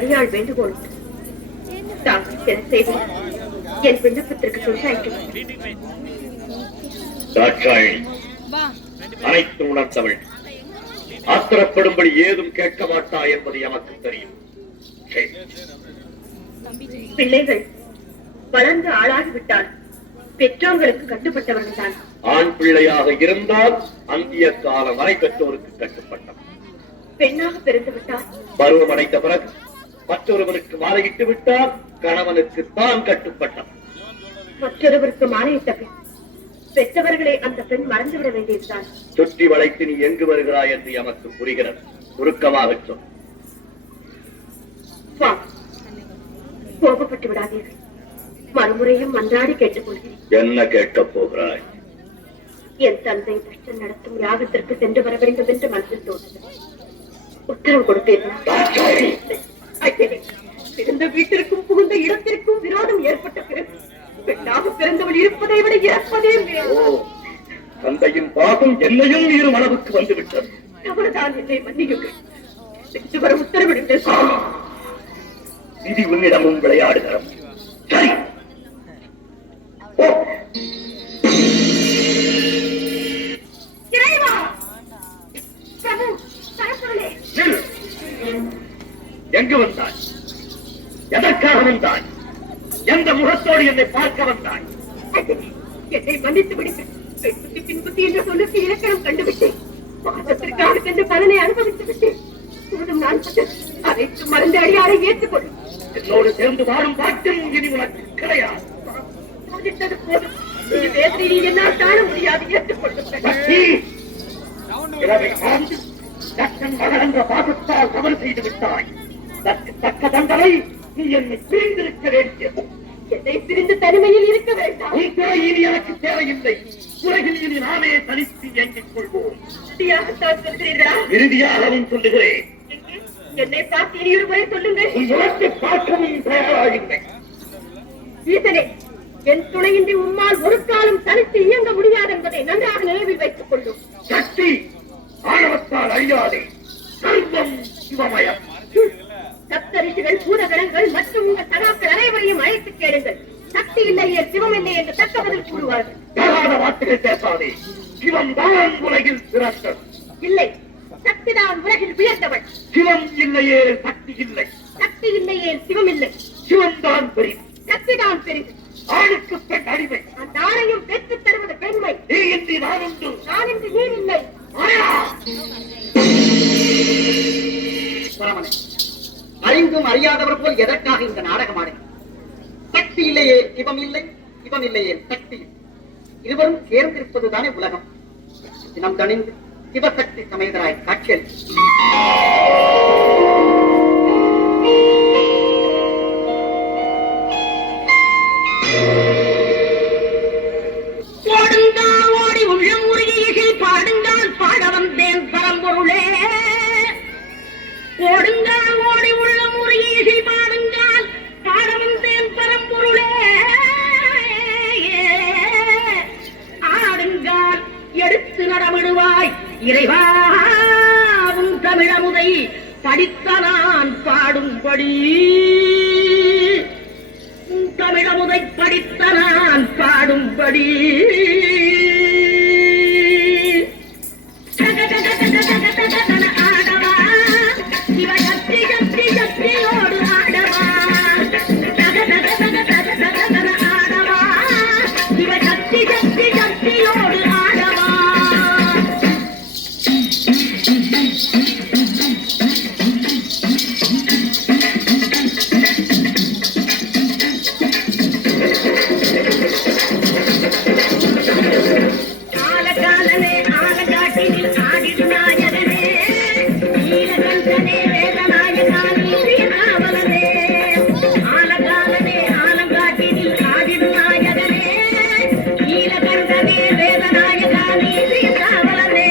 அடியாள் வேண்டுகோள் தாங்கள் என்ன செய்து என் விண்ணப்பத்திற்கு சொல்லாயிட்டு அனைத்து உணர்த்தவள் ஆத்திரப்படும்படி ஏதும் கேட்க மாட்டா என்பது எமக்கு தெரியும். பிள்ளைகள் வளர்ந்து ஆளாகிவிட்டால் பெற்றோர்களுக்கு கட்டுப்பட்டவர்கள் தான். ஆண் பிள்ளையாக இருந்தால் அந்திய காலம் வரை பெற்றோருக்கு கட்டுப்பட்டவர். பெண்ணாக பிறந்து விட்டால் பருவம் அடைந்த பிறகு மற்றொருவருக்கு மாலையிட்டு விட்டால் கணவனுக்கு தான் கட்டுப்பட்டவர். மற்றொருவருக்கு மாலையிட்ட பின் பெற்றவர்களை அந்த பெண் மறந்துவிட வேண்டியதுதான். சுற்றி வளைத்து நீ எங்கு வருகிறாய் என்று எமக்கு புரிகிறது. சுருக்கமாக சொல். கோபப்பட்டு விடாதீர்கள். மறுமுறையும் மன்றாடி கேட்டுக்கொள்கிறேன். என்ன கேட்கப் போகிறாய்? என் தந்தை தர்ஷன் நடத்தும் யாகத்திற்கு சென்று வர வேண்டும் என்று மனதில் தோன்றுகிறது. உத்தரவு கொடுத்தீர்களா? பிறந்த வீட்டிற்கும் புகுந்த இடத்திற்கும் விரோதம் ஏற்பட்ட பிறகு பெண்ணாக பிறந்தவள் இருப்பதை விட இறப்பதே தந்தையின் பாகம் என்னையும் மீறும் அளவுக்கு வந்துவிட்டது. அவள்தான் என்னை மன்னியுங்கள். சென்று வர உத்தரவிடுங்கள் சுவாமி. விதி உன்னிடமும் விளையாடுகிறோம். சரி, எங்கு வந்தாய்? எதற்காக வந்தாய்? எந்த முகத்தோடு என்னை பார்க்க வந்தாய்? என்னை மன்னித்து விடுங்கள். பின்புத்தி என்ற சொல்லுக்கு இலக்கணம் கண்டுவிட்டேன். பாசத்திற்காக சென்று பலனை அனுபவித்து விட்டேன். நான் அனைத்து மறந்து அடியாரை ஏற்றுக்கொள்ளும். என்னோடு சேர்ந்து வாழும் பாட்டும் இனி உனக்கு கிடையாது. போதும். வேதனையை என்னால் காண முடியாது. ஏற்றுக்கொள்ளுங்கள். மகன்ற பாசத்தால் தவறு செய்து விட்டாய். தக்க தண்டனை நீ என்னை பிரிந்திருக்க வேண்டியது. என்னை பிரிந்து தனிமையில் இருக்க வேண்டாம். உன் துறை இனி எனக்கு தேவையில்லை. உலகில் இனி நாமே தனித்து இயங்கிக் கொள்வோம். சொல்கிறீர்களா? இறுதியாகவும் சொல்லுகிறேன். என்னை பார்த்து இனி ஒரு முறை சொல்லுங்கள். உனக்கு பார்க்கவும் தயாராகில்லை. ஈசனே, என் துணையின்றி உம்மால் ஒரு காலம் தனித்து இயங்க முடியாது என்பதை நன்றாக நினைவில் வைத்துக் கொள்ளும். சக்தி ஆணவத்தால் அழியாதே. சர்வம் சிவமயம். சப்தரிஷிகள், பூதகணங்கள் மற்றும் உங்கள் சகாக்கள் அனைவரையும் அழைத்து கேளுங்கள். சக்தி இல்லையே சிவம் இல்லை என்று தக்க பதில் கூறுவார்கள். தகாத வார்த்தைகள் பேசாதே. சிவம் தான் உலகில் சிறந்தது. இல்லை, சக்தி தான் உலகில் உயர்ந்தவள். சிவம் இல்லையே சக்தி இல்லை. சக்தி இல்லையே சிவம் இல்லை. சிவம் தான் பெரிது. சக்தி தான் பெரிது. ஆணுக்கு பெண் அடிமை. அந்த ஆணையும் பெற்றுத் தருவது பெண்மை. நீ இன்றி நான் உண்டு. நான் இன்று நீர் இல்லை. அறிந்தும் அறியாதவர் போல் எதற்காக இந்த நாடகமானது? சக்தி இல்லையே சிவம் இல்லை, சிவம் இல்லையே சக்தி. இருவரும் சேர்ந்திருப்பதுதானே உலகம். தினம் தணிந்து சிவசக்தி சமேதராய் காட்சியல். ஓடுங்கால் ஓடி உள்ளம் உருகியில் பாடுங்கால் பாட வந்தேன் பரம்பொருளே. ஓடுங்கால் ஓடி உள்ளம் உருகியில் பாடுங்கால் பாட வந்தேன் பரம்பொருளே. ஆடுங்கால் எடுத்து நடமிடுவாய் இறைவாவும் தமிழமுதை படித்த நான் பாடும்படி. தமிழமுதை படித்த நான் பாடும்படி. ஆடவா இவ சக்தி சக்தி சக்தியோடு ஆடவா. ஆடவா இவ சக்தி சக்தி சக்தியோடு ஆடவா. ஆலகாலனே ஆலகாட்டினில் ஆடிடும் நாயகனே. நீலகண்டனே வேதநாயகா நீதியாவலனே. ஆலகாலனே ஆலகாட்டினில் ஆடிடும் நாயகனே. நீலகண்டனே வேதநாயகா நீதியாவலனே.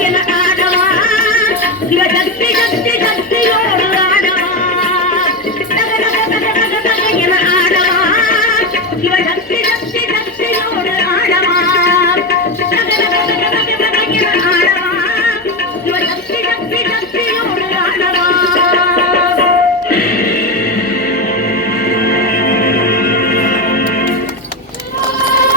Get